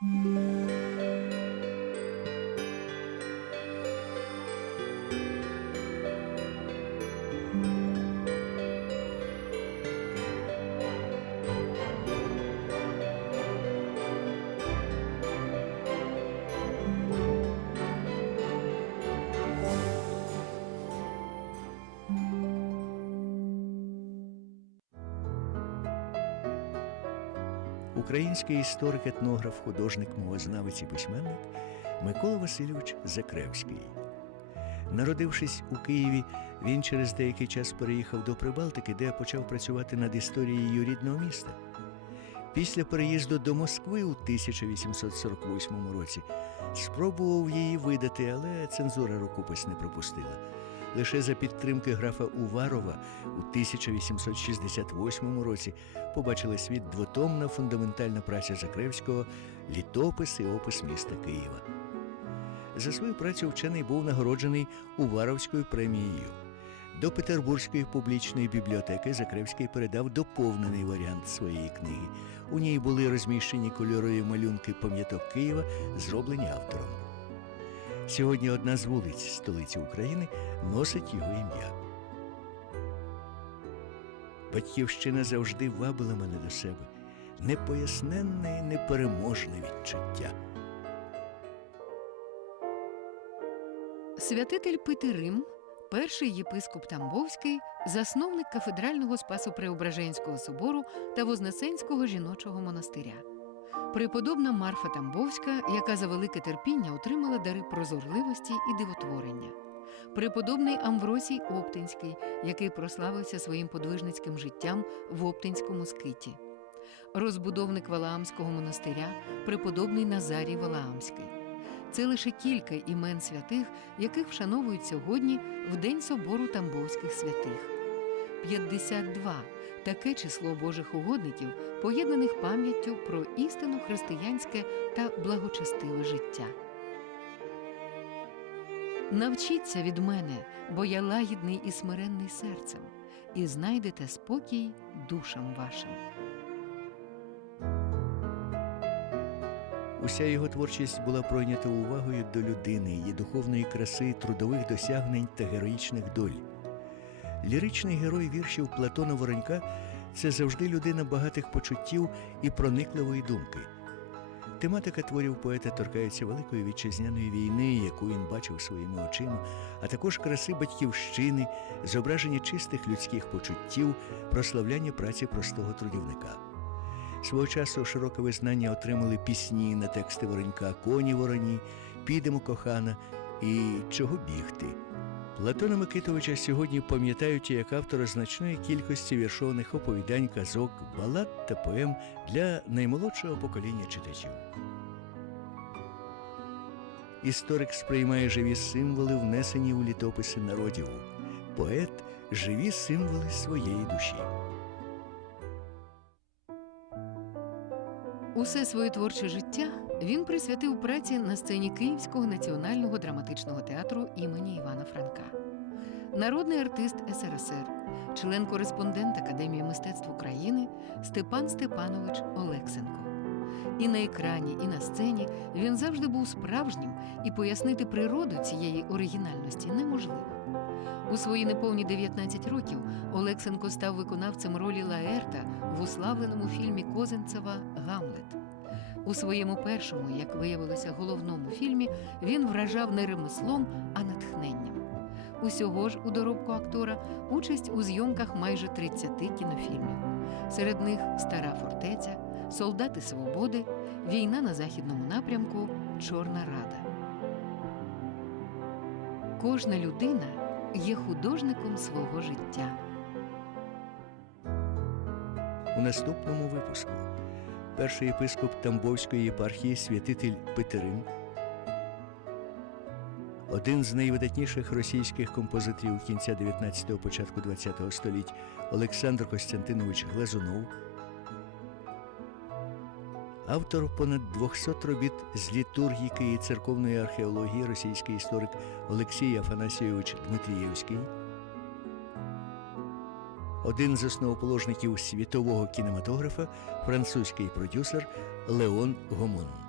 Música Український історик, етнограф, художник, мовознавець і письменник Микола Васильович Закревський. Народившись у Києві, він через деякий час переїхав до Прибалтики, де почав працювати над історією рідного міста. Після переїзду до Москви у 1848 році спробував її видати, але цензура рукопис не пропустила. Лише за підтримки графа Уварова у 1868 році побачила світ двотомна фундаментальна праця Закревського літопис і опис міста Києва. За свою працю вчений був нагороджений Уваровською премією. До Петербурзької публічної бібліотеки Закревський передав доповнений варіант своєї книги. У ній були розміщені кольорові малюнки пам'яток Києва, зроблені автором. Сьогодні одна з вулиць столиці України носить його ім'я. Батьківщина завжди вабила мене до себе. Непоясненне і непереможне відчуття. Святитель Петерим, перший єпископ Тамбовський, засновник кафедрального Спасо-Преображенського собору та Вознесенського жіночого монастиря. Преподобна Марфа Тамбовська, яка за велике терпіння отримала дари прозорливості і дивотворення. Преподобний Амвросій Оптинський, який прославився своїм подвижницьким життям в Оптинському скиті. Розбудовник Валаамського монастиря, преподобний Назарій Валаамський. Це лише кілька імен святих, яких вшановують сьогодні в День собору Тамбовських святих. 52 – таке число Божих угодників, поєднаних пам'яттю про істинно християнське та благочестиве життя. Навчіться від мене, бо я лагідний і смиренний серцем, і знайдете спокій душам вашим. Уся його творчість була пройнята увагою до людини, її духовної краси, трудових досягнень та героїчних доль. Ліричний герой віршів Платона Воронька це завжди людина багатих почуттів і проникливої думки. Тематика творів поета торкається великої вітчизняної війни, яку він бачив своїми очима, а також краси батьківщини, зображення чистих людських почуттів, прославляння праці простого трудівника. Свого часу широке визнання отримали пісні на тексти Воронька Коні вороні, Підемо кохана і Чого бігти. Платона Микитовича сьогодні пам'ятають як автора значної кількості віршованих оповідань, казок, балад та поем для наймолодшого покоління читачів. Історик сприймає живі символи, внесені у літописи народів. Поет живі символи своєї душі. Усе своє творче життя він присвятив праці на сцені Київського національного драматичного театру імені Івана Франка. Народний артист СРСР, член-кореспондент Академії мистецтв України Степан Степанович Олексенко. І на екрані, і на сцені він завжди був справжнім, і пояснити природу цієї оригінальності неможливо. У свої неповні 19 років Олексенко став виконавцем ролі Лаерта в уславленому фільмі Козинцева Гамлет. У своєму першому, як виявилося, головному фільмі він вражав не ремеслом, а натхненням. Усього ж у доробку актора участь у зйомках майже 30 кінофільмів. Серед них Стара фортеця, Солдати свободи, Війна на західному напрямку, Чорна Рада. Кожна людина є художником свого життя. У наступному випуску перший єпископ Тамбовської єпархії святитель Петерим, один з найвидатніших російських композиторів кінця 19-го, початку 20-го століть Олександр Костянтинович Глазунов, автор понад 200 робіт з літургіки і церковної археології російський історик Олексій Афанасійович Дмитрієвський, один з основоположників світового кінематографа, французький продюсер Леон Гомон.